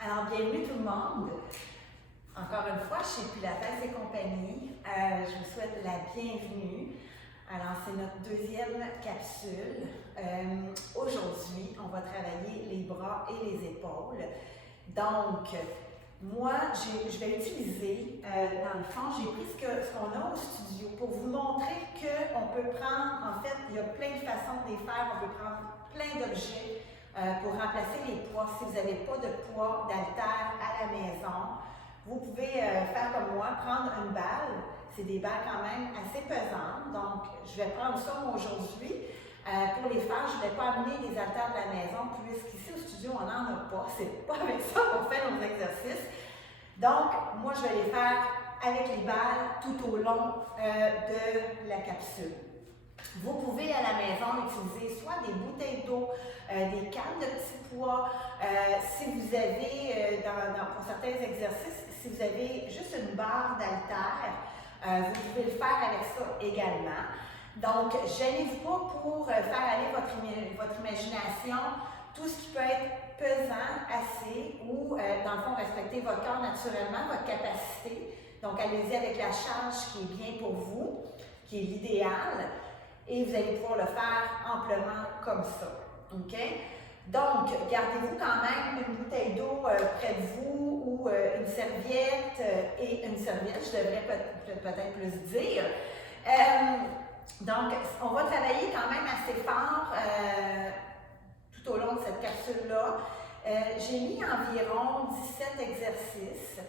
Alors, bienvenue tout le monde. Encore une fois, chez Pilates et compagnie, je vous souhaite la bienvenue. Alors, c'est notre deuxième capsule. Aujourd'hui, on va travailler les bras et les épaules. Donc, moi, je vais utiliser, dans le fond, j'ai pris ce qu'on a au studio pour vous montrer qu'on peut prendre, en fait, il y a plein de façons de les faire. On peut prendre plein d'objets pour remplacer les poids. Si vous n'avez pas de poids d'haltère à la maison, vous pouvez faire comme moi, prendre une balle. C'est des balles quand même assez pesantes. Donc, je vais prendre ça aujourd'hui. Pour les faire, je ne vais pas amener des haltères de la maison, puisqu'ici au studio, on n'en a pas. C'est pas avec ça qu'on fait nos exercices. Donc, moi, je vais les faire avec les balles tout au long de la capsule. Vous pouvez à la maison utiliser soit des bouteilles d'eau, des cannes de petits pois. Si vous avez, pour certains exercices, si vous avez juste une barre d'haltère, vous pouvez le faire avec ça également. Donc, gênez-vous pas pour faire aller votre imagination, tout ce qui peut être pesant, assez, ou dans le fond, respecter votre corps naturellement, votre capacité. Donc, allez-y avec la charge qui est bien pour vous, qui est l'idéal. Et vous allez pouvoir le faire amplement comme ça. OK? Donc, gardez-vous quand même une bouteille d'eau près de vous ou une serviette et une serviette, je devrais peut-être plus dire. Donc, on va travailler quand même assez fort tout au long de cette capsule-là. J'ai mis environ 17 exercices.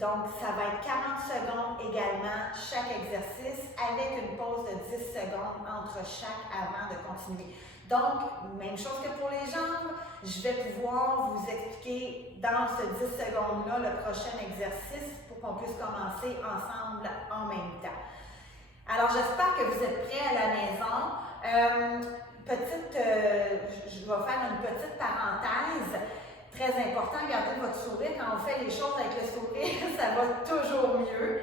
Donc, ça va être 40 secondes également chaque exercice avec une pause de 10 secondes entre chaque avant de continuer. Donc, même chose que pour les jambes, je vais pouvoir vous expliquer dans ce 10 secondes-là le prochain exercice pour qu'on puisse commencer ensemble en même temps. Alors, j'espère que vous êtes prêts à la maison. Je vais faire une petite parenthèse. Très important, gardez votre sourire. Quand on fait les choses avec le sourire, ça va toujours mieux.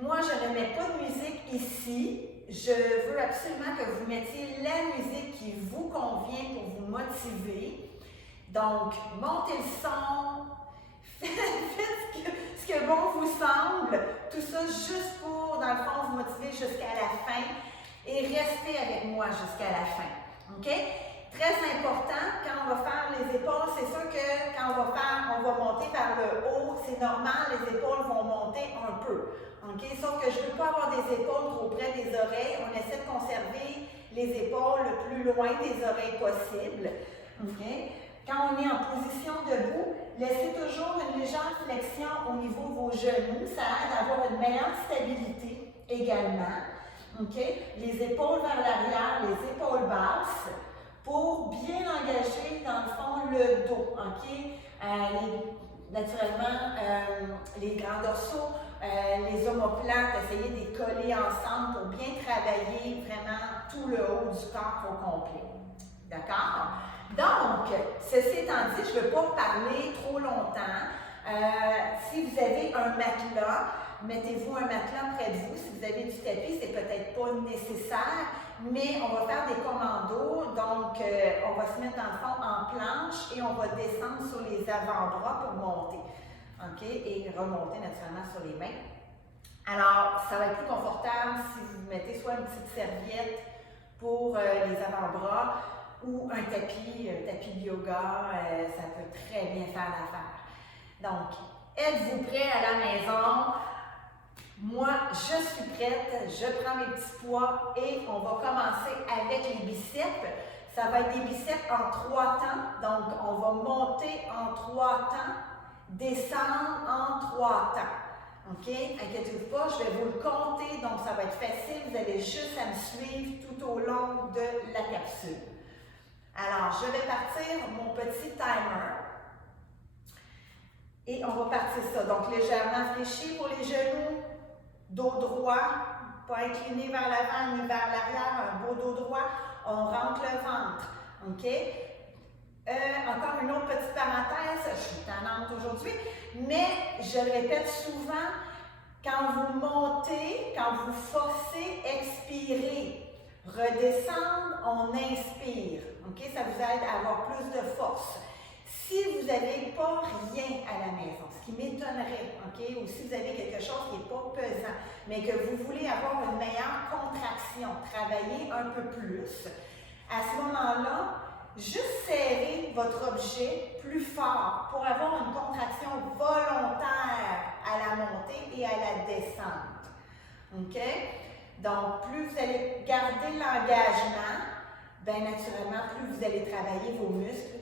Moi, je ne mets pas de musique ici. Je veux absolument que vous mettiez la musique qui vous convient pour vous motiver. Donc, montez le son, faites ce que bon vous semble. Tout ça juste pour, dans le fond, vous motiver jusqu'à la fin. Et restez avec moi jusqu'à la fin. OK? Très important, quand on va faire les épaules, c'est sûr que quand on va monter vers le haut, c'est normal, les épaules vont monter un peu. Okay? Sauf que je ne veux pas avoir des épaules trop près des oreilles. On essaie de conserver les épaules le plus loin des oreilles possible. Okay? Quand on est en position debout, laissez toujours une légère flexion au niveau de vos genoux. Ça aide à avoir une meilleure stabilité également. Okay? Les épaules vers l'arrière, les épaules basses, pour bien engager, dans le fond, le dos. Okay? Naturellement, les grands dorsaux, les omoplates, essayez de les coller ensemble pour bien travailler vraiment tout le haut du corps au complet. D'accord? Donc, ceci étant dit, je ne veux pas parler trop longtemps. Si vous avez un matelas, mettez-vous un matelas près de vous. Si vous avez du tapis, c'est peut-être pas nécessaire, mais on va faire des commandos. Donc, on va se mettre dans le fond en planche et on va descendre sur les avant-bras pour monter. OK? Et remonter naturellement sur les mains. Alors, ça va être plus confortable si vous mettez soit une petite serviette pour les avant-bras ou un tapis de yoga. Ça peut très bien faire l'affaire. Donc, êtes-vous prêts à la maison? Moi, je suis prête, je prends mes petits poids et on va commencer avec les biceps. Ça va être des biceps en 3 temps, donc on va monter en 3 temps, descendre en 3 temps. OK? Inquiétez-vous pas, je vais vous le compter, donc ça va être facile, vous avez juste à me suivre tout au long de la capsule. Alors, je vais partir mon petit timer. Et on va partir ça. Donc, légèrement fléchi pour les genoux, dos droit, pas incliné vers l'avant ni vers l'arrière, un beau dos droit. On rentre le ventre. OK? Encore une autre petite parenthèse, je suis tannante aujourd'hui, mais je le répète souvent, quand vous montez, quand vous forcez, expirez. Redescendre, on inspire. OK? Ça vous aide à avoir plus de force. Si vous n'avez pas rien à la maison, ce qui m'étonnerait, OK, ou si vous avez quelque chose qui n'est pas pesant, mais que vous voulez avoir une meilleure contraction, travailler un peu plus, à ce moment-là, juste serrez votre objet plus fort pour avoir une contraction volontaire à la montée et à la descente. OK? Donc, plus vous allez garder l'engagement, bien naturellement, plus vous allez travailler vos muscles,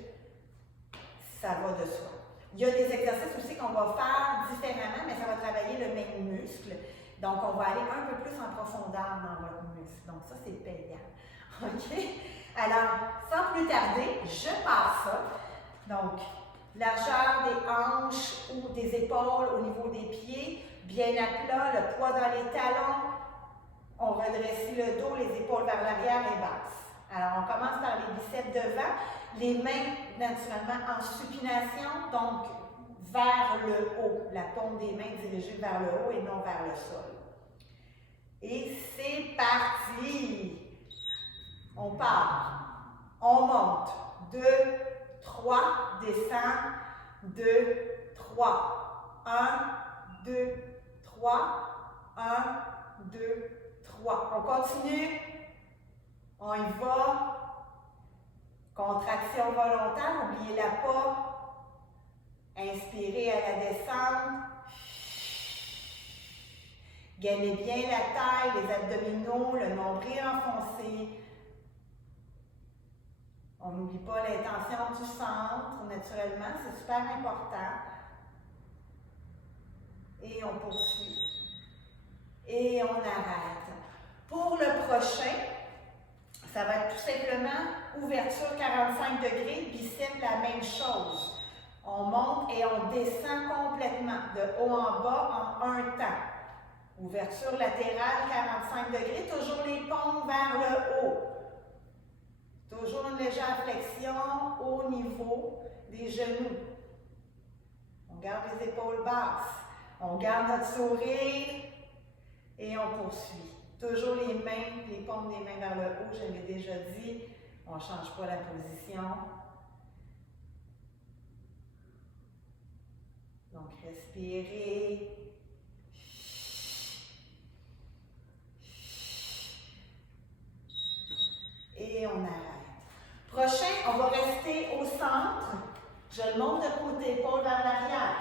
ça va de soi. Il y a des exercices aussi qu'on va faire différemment, mais ça va travailler le même muscle. Donc, on va aller un peu plus en profondeur dans votre muscle. Donc, ça, c'est payant. OK? Alors, sans plus tarder, je passe ça. Donc, largeur des hanches ou des épaules au niveau des pieds, bien à plat, le poids dans les talons. On redresse le dos, les épaules vers l'arrière et basse. Alors, on commence par les biceps devant, les mains naturellement en supination, donc vers le haut, la paume des mains dirigée vers le haut et non vers le sol. Et c'est parti! On part, on monte, 2, 3, descend, 2, 3, 1, 2, 3, 1, 2, 3. On continue, on y va. Contraction volontaire, n'oubliez-la pas. Inspirez à la descente. Gainez bien la taille, les abdominaux, le nombril enfoncé. On n'oublie pas l'intention du centre, naturellement, c'est super important. Et on poursuit. Et on arrête. Pour le prochain, ça va être tout simplement ouverture 45 degrés, biceps la même chose. On monte et on descend complètement, de haut en bas en un temps. Ouverture latérale 45 degrés, toujours les paumes vers le haut. Toujours une légère flexion au niveau des genoux. On garde les épaules basses. On garde notre sourire et on poursuit. Toujours les mains, les paumes des mains vers le haut, je l'ai déjà dit. On ne change pas la position. Donc, respirez. Et on arrête. Prochain, on va rester au centre. Je le monte de côté, épaule vers l'arrière.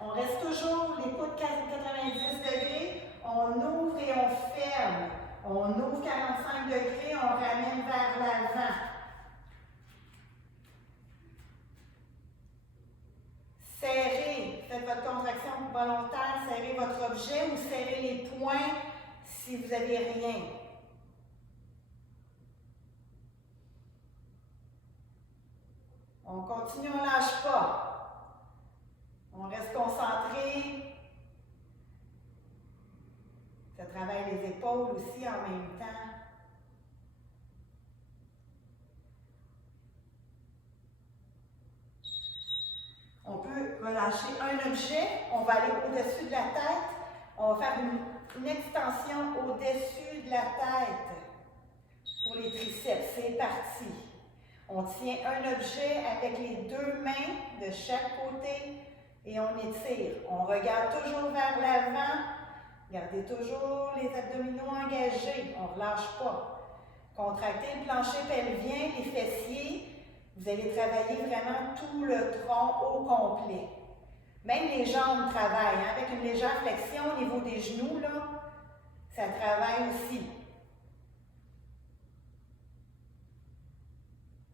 On reste toujours les coudes 90 degrés. On ouvre et on ferme. On ouvre 45 degrés, on ramène vers l'avant. Serrez, faites votre contraction volontaire, serrez votre objet ou serrez les poings si vous n'avez rien. On continue, on ne lâche pas. On reste concentré. Ça travaille les épaules aussi en même temps. On peut relâcher un objet, on va aller au-dessus de la tête, on va faire une extension au-dessus de la tête pour les triceps. C'est parti. On tient un objet avec les deux mains de chaque côté et on étire. On regarde toujours vers l'avant. Gardez toujours les abdominaux engagés, on ne relâche pas. Contractez le plancher pelvien, les fessiers. Vous allez travailler vraiment tout le tronc au complet. Même les jambes travaillent, hein, avec une légère flexion au niveau des genoux, là, ça travaille aussi.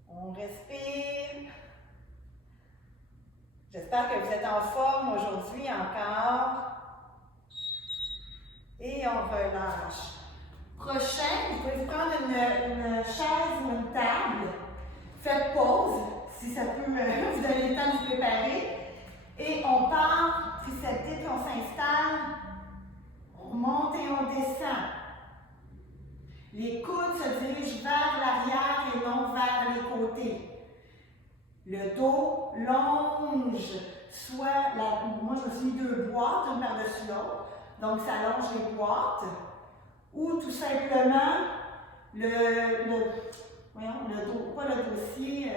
On respire. J'espère que vous êtes en forme aujourd'hui encore. Et on relâche. Prochain, vous pouvez vous prendre une chaise ou une table. Faites pause, si ça peut vous donner le temps de vous préparer. Et on part, puis cette tête, on s'installe. On monte et on descend. Les coudes se dirigent vers l'arrière et non vers les côtés. Le dos longe, soit, moi je me suis mis deux boîtes, une par-dessus l'autre. Donc, ça allonge les boîtes. Ou tout simplement, pas le dossier,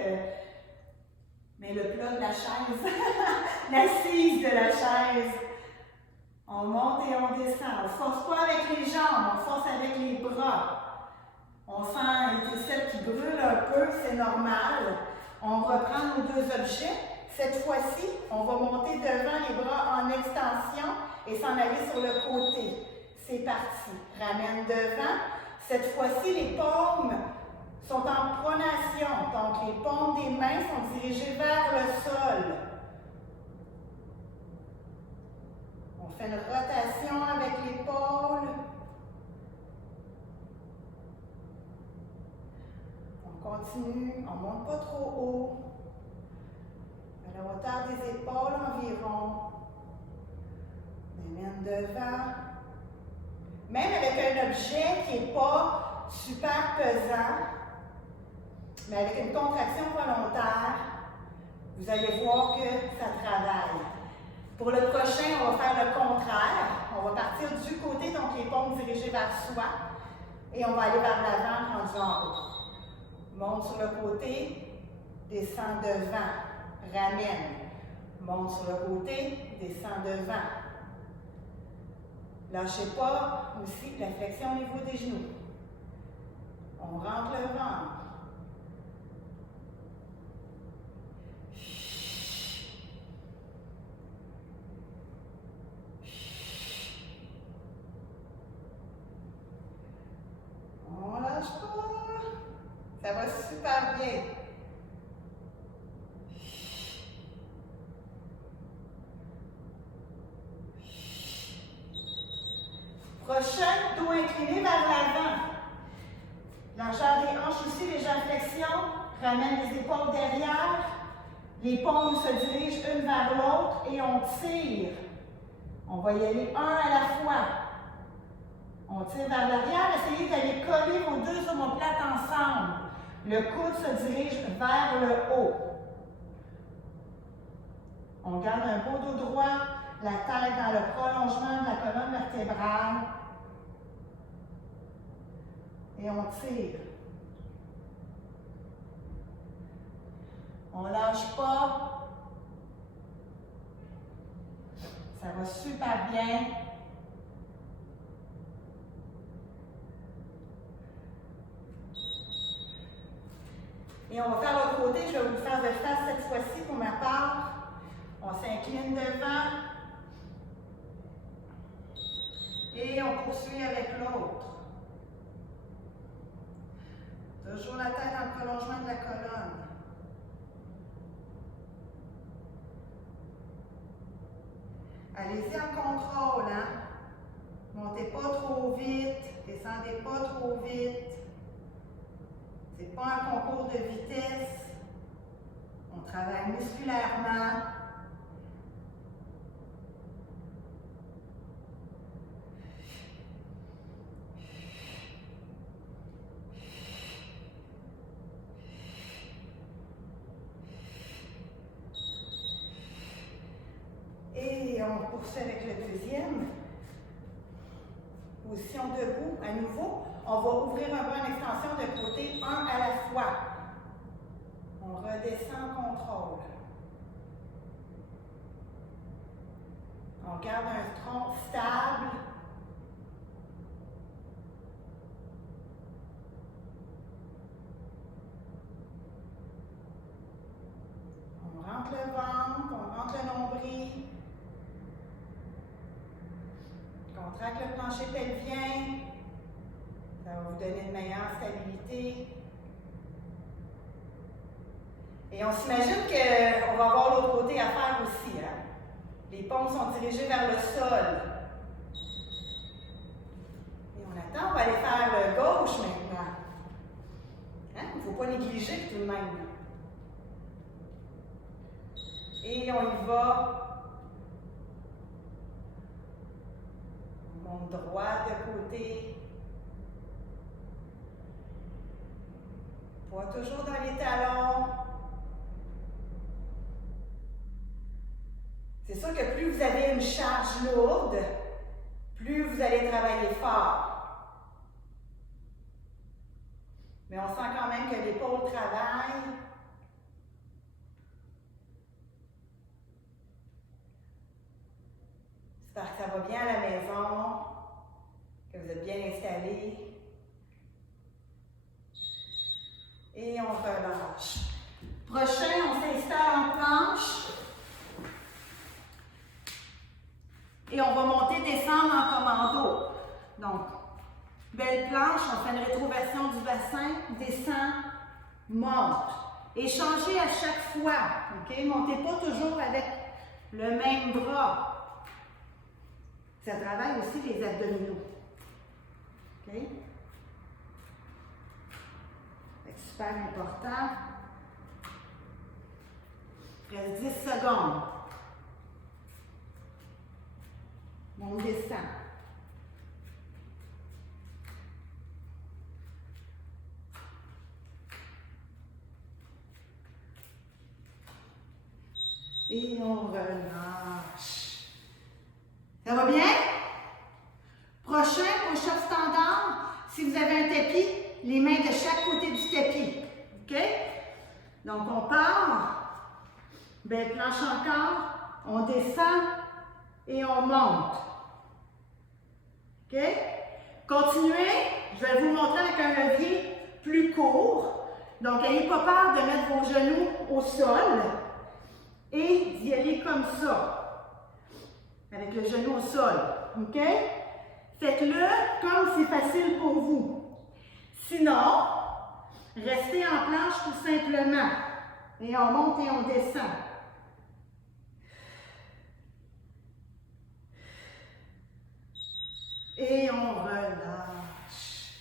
Mais le plat de la chaise, l'assise de la chaise. On monte et on descend. On ne force pas avec les jambes, on force avec les bras. On sent les triceps qui brûlent un peu, c'est normal. On reprend nos deux objets. Cette fois-ci, on va monter devant les bras en extension et s'en aller sur le côté. C'est parti. Ramène devant. Cette fois-ci, les paumes sont en pronation. Donc, les paumes des mains sont dirigées vers le sol. On fait une rotation avec l'épaule. On continue. On ne monte pas trop haut. À la hauteur des épaules environ. On amène devant. Même avec un objet qui n'est pas super pesant, mais avec une contraction volontaire, vous allez voir que ça travaille. Pour le prochain, on va faire le contraire. On va partir du côté, donc les paumes dirigées vers soi, et on va aller vers l'avant, rendu en haut. Monte sur le côté, descend devant, ramène. Monte sur le côté, descend devant. Lâchez pas aussi la flexion au niveau des genoux. On rentre le ventre. On lâche pas. Ça va super bien. Prochain, dos incliné vers l'avant. Largeur des hanches aussi, légère flexion. Ramène les épaules derrière. Les paumes se dirigent une vers l'autre et on tire. On va y aller un à la fois. On tire vers l'arrière. Essayez d'aller coller vos deux omoplates ensemble. Le coude se dirige vers le haut. On garde un beau dos droit, la tête dans le prolongement de la colonne vertébrale. Et on tire. On ne lâche pas. Ça va super bien. Et on va faire l'autre côté. Je vais vous faire de face cette fois-ci pour ma part. On s'incline devant. Et on poursuit avec l'autre. Toujours la tête dans le prolongement de la colonne. Allez-y en contrôle, hein? Montez pas trop vite, descendez pas trop vite. C'est pas un concours de vitesse. On travaille musculairement. Et on poursuit avec le deuxième. Position debout, à nouveau. On va ouvrir un bras en extension de côté, un à la fois. On redescend en contrôle. On garde un tronc stable. On rentre le ventre, on rentre le nombril. Contracte le plancher pelvien. Ça va vous donner une meilleure stabilité. Et on s'imagine qu'on va avoir l'autre côté à faire aussi. Hein? Les paumes sont dirigées vers le sol. Et on attend, on va aller faire le gauche maintenant. Hein? Il ne faut pas négliger tout de même. Et on y va. On monte droit de côté. Poids toujours dans les talons. C'est sûr que plus vous avez une charge lourde, plus vous allez travailler fort. Mais on sent quand même que l'épaule travaille. J'espère que ça va bien à la maison, que vous êtes bien installés. Et on relâche. Prochain, on s'installe en planche. Et on va monter, descendre en commando. Donc, belle planche, on fait une rétroversion du bassin, descend, monte. Et changez à chaque fois. OK? Montez pas toujours avec le même bras. Ça travaille aussi les abdominaux. OK? C'est super important. Il reste 10 secondes. On descend. Et on relâche. Ça va bien? Prochain, push-up standard. Si vous avez un tapis, les mains de chaque côté du tapis. OK? Donc, on part. Belle planche encore. On descend et on monte. OK? Continuez. Je vais vous montrer avec un levier plus court. Donc, n'ayez pas peur de mettre vos genoux au sol et d'y aller comme ça, avec le genou au sol. OK? Faites-le comme c'est facile pour vous. Sinon, restez en planche tout simplement. Et on monte et on descend. Et on relâche.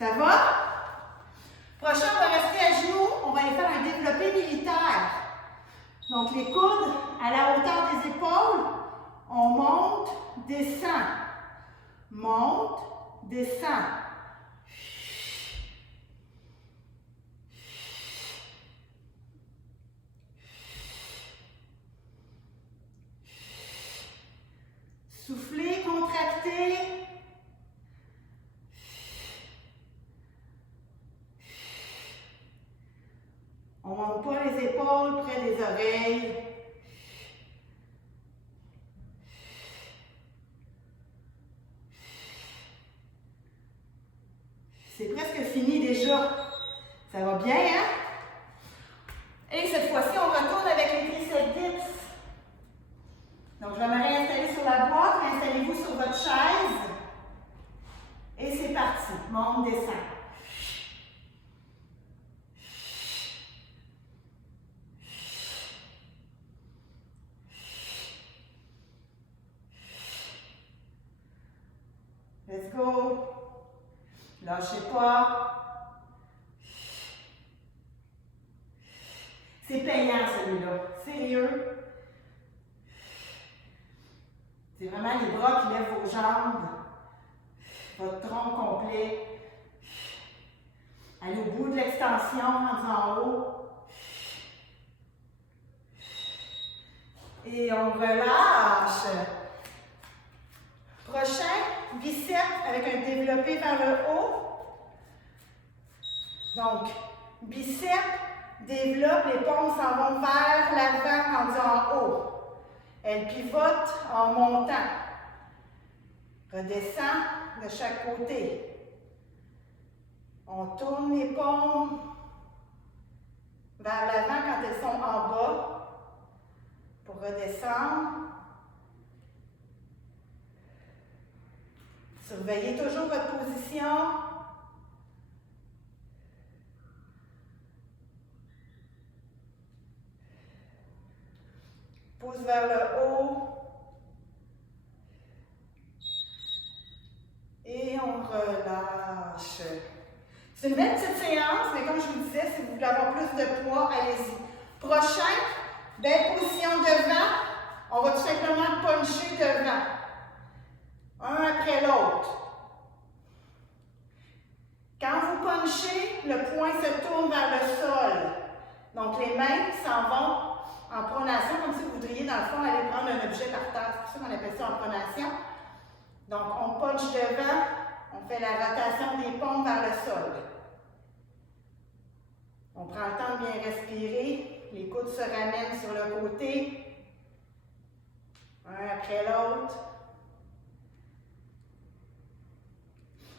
Ça va? Prochain, on va rester à genoux. On va aller faire un développé militaire. Donc, les coudes à la hauteur des épaules. On monte, descend. Monte, descend. Soufflez, contractez. On ne monte pas les épaules près des oreilles. C'est presque fini déjà. Ça va bien, hein? Et cette fois-ci, on retourne avec les triceps. Donc, je vais me réinstaller sur la boîte. Installez-vous sur votre chaise. Et c'est parti. Monte, descend. Let's go. Lâchez pas. C'est payant celui-là. Sérieux. C'est vraiment les bras qui lèvent vos jambes. Votre tronc complet. Allez au bout de l'extension, rendu en haut. Et on relâche. Prochain, biceps avec un développé vers le haut. Donc, biceps, développe, les paumes s'en vont vers l'avant, rendu en haut. Elle pivote en montant. Redescend de chaque côté. On tourne les paumes vers l'avant quand elles sont en bas pour redescendre. Surveillez toujours votre position. Pouce vers le haut. Et on relâche. C'est une belle petite séance, mais comme je vous disais, si vous voulez avoir plus de poids, allez-y. Prochain, belle position devant. On va tout simplement puncher devant. Un après l'autre. Quand vous punchez, le poing se tourne vers le sol. Donc les mains s'en vont en pronation, comme si vous voudriez dans le fond aller prendre un objet par terre. C'est pour ça qu'on appelle ça en pronation. Donc on punche devant, on fait la rotation des paumes vers le sol. On prend le temps de bien respirer, les coudes se ramènent sur le côté. Un après l'autre.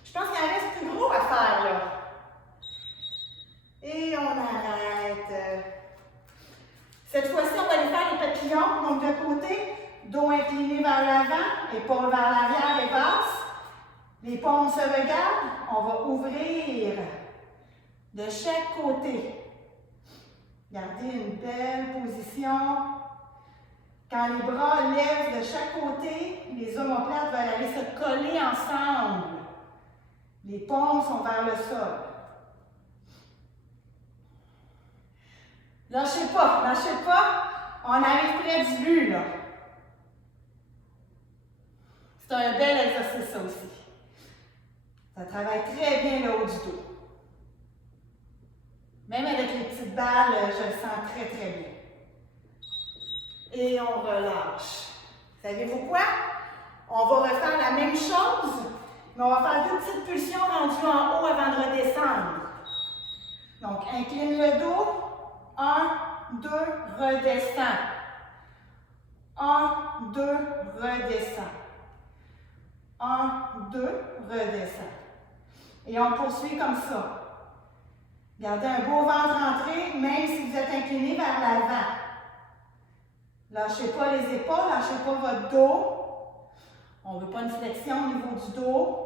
Je pense qu'il en reste plus gros à faire, là. Et on arrête. Cette fois-ci, on va aller faire les papillons. Donc, de côté, dos incliné vers l'avant, épaules vers l'arrière et basse. Les paumes se regardent. On va ouvrir de chaque côté. Gardez une belle position. Quand les bras lèvent de chaque côté, les omoplates veulent aller se coller ensemble. Les paumes sont vers le sol. Lâchez pas, lâchez pas. On arrive près du but, là. C'est un bel exercice, ça aussi. Ça travaille très bien le haut du dos. Même avec les petites balles, je le sens très, très bien. Et on relâche. Savez-vous quoi? On va refaire la même chose, mais on va faire 2 petites pulsions rendues en haut avant de redescendre. Donc, incline le dos. 1, 2, redescends. 1, 2, redescends. 1, 2, redescends. Et on poursuit comme ça. Gardez un beau ventre entré, même si vous êtes incliné vers l'avant. Lâchez pas les épaules, lâchez pas votre dos. On ne veut pas une flexion au niveau du dos.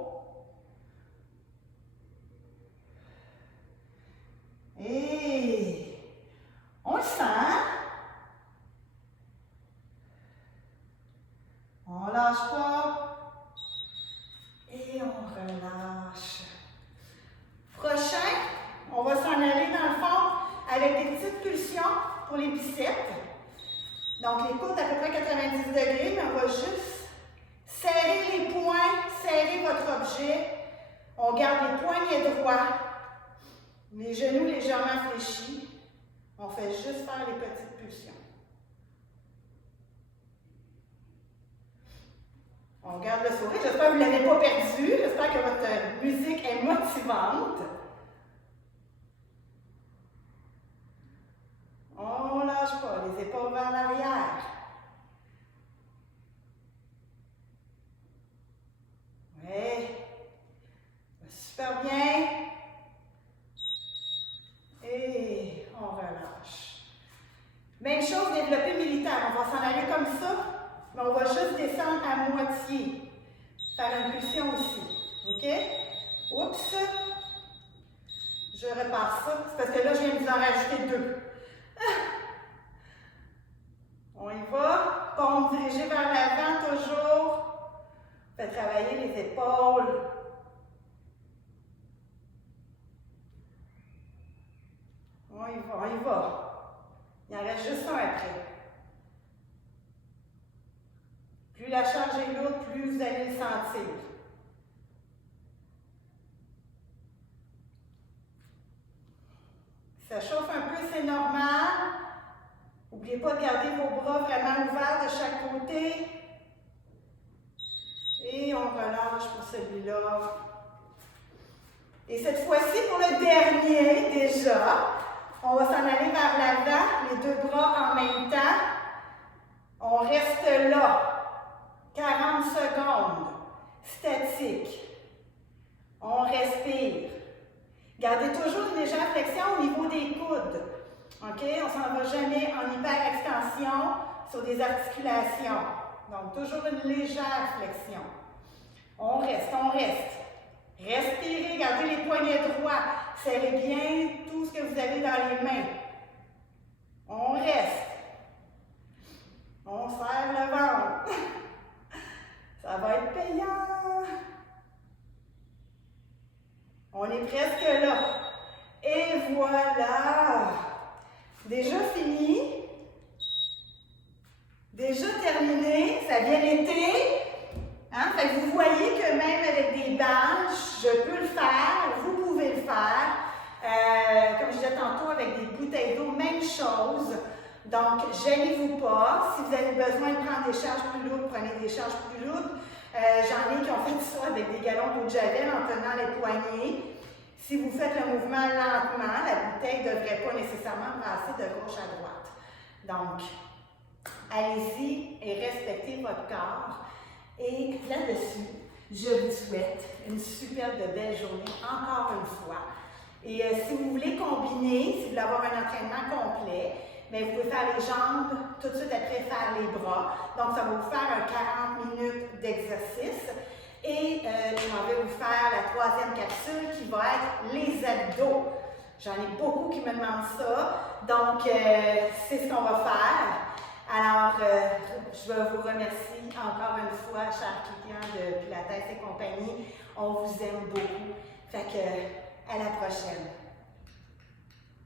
Et on le sent. On ne lâche pas. Et on relâche. Prochain, on va s'en aller dans le fond avec des petites pulsions pour les biceps. Donc les coudes à peu près 90 degrés, mais on va juste serrer les poings, serrer votre objet. On garde les poignets droits, les genoux légèrement fléchis. On fait juste faire les petites pulsions. On garde le sourire. J'espère que vous ne l'avez pas perdu. J'espère que votre musique est motivante. On ne lâche pas, les épaules vers l'arrière. Oui. Super bien. Et on relâche. Même chose, développé militaire. On va s'en aller comme ça, mais on va juste descendre à moitié. Faire une pulsion aussi. OK? Oups. Je repasse ça. C'est parce que là, je viens de vous en rajouter 2. On y va. Paume dirigée vers l'avant toujours. Faites travailler les épaules. On y va, on y va. Il en reste juste un après. Plus la charge est lourde, plus vous allez le sentir. Ça chauffe un peu, c'est normal. N'oubliez pas de garder vos bras vraiment ouverts de chaque côté. Et on relâche pour celui-là. Et cette fois-ci, pour le dernier, déjà, on va s'en aller vers l'avant, les 2 bras en même temps. On reste là. 40 secondes. Statique. On respire. Gardez toujours une légère flexion au niveau des coudes. OK? On ne s'en va jamais en hyper-extension sur des articulations. Donc, toujours une légère flexion. On reste, on reste. Respirez, gardez les poignets droits. Serrez bien tout ce que vous avez dans les mains. On reste. On serre le ventre. Ça va être payant. On est presque là. Et voilà. Déjà fini. Déjà terminé. Ça vient l'été. Hein? Fait que vous voyez que même avec des bandes, je peux le faire. Vous pouvez le faire. Comme je disais tantôt, avec des bouteilles d'eau, même chose. Donc, gênez-vous pas. Si vous avez besoin de prendre des charges plus lourdes, prenez des charges plus lourdes. J'en ai qui ont fait ça avec des galons d'eau de javel en tenant les poignets. Si vous faites le mouvement lentement, la bouteille ne devrait pas nécessairement brasser de gauche à droite. Donc, allez-y et respectez votre corps. Et là-dessus, je vous souhaite une superbe belle journée, encore une fois. Et si vous voulez combiner, si vous voulez avoir un entraînement complet, bien, vous pouvez faire les jambes, tout de suite après faire les bras. Donc, ça va vous faire un 40 minutes d'exercice. Et je m'en vais vous faire la troisième capsule qui va être les abdos. J'en ai beaucoup qui me demandent ça. Donc, c'est ce qu'on va faire. Alors, je vous remercie encore une fois, chers clients de Pilates et compagnie. On vous aime beaucoup. Fait que, à la prochaine.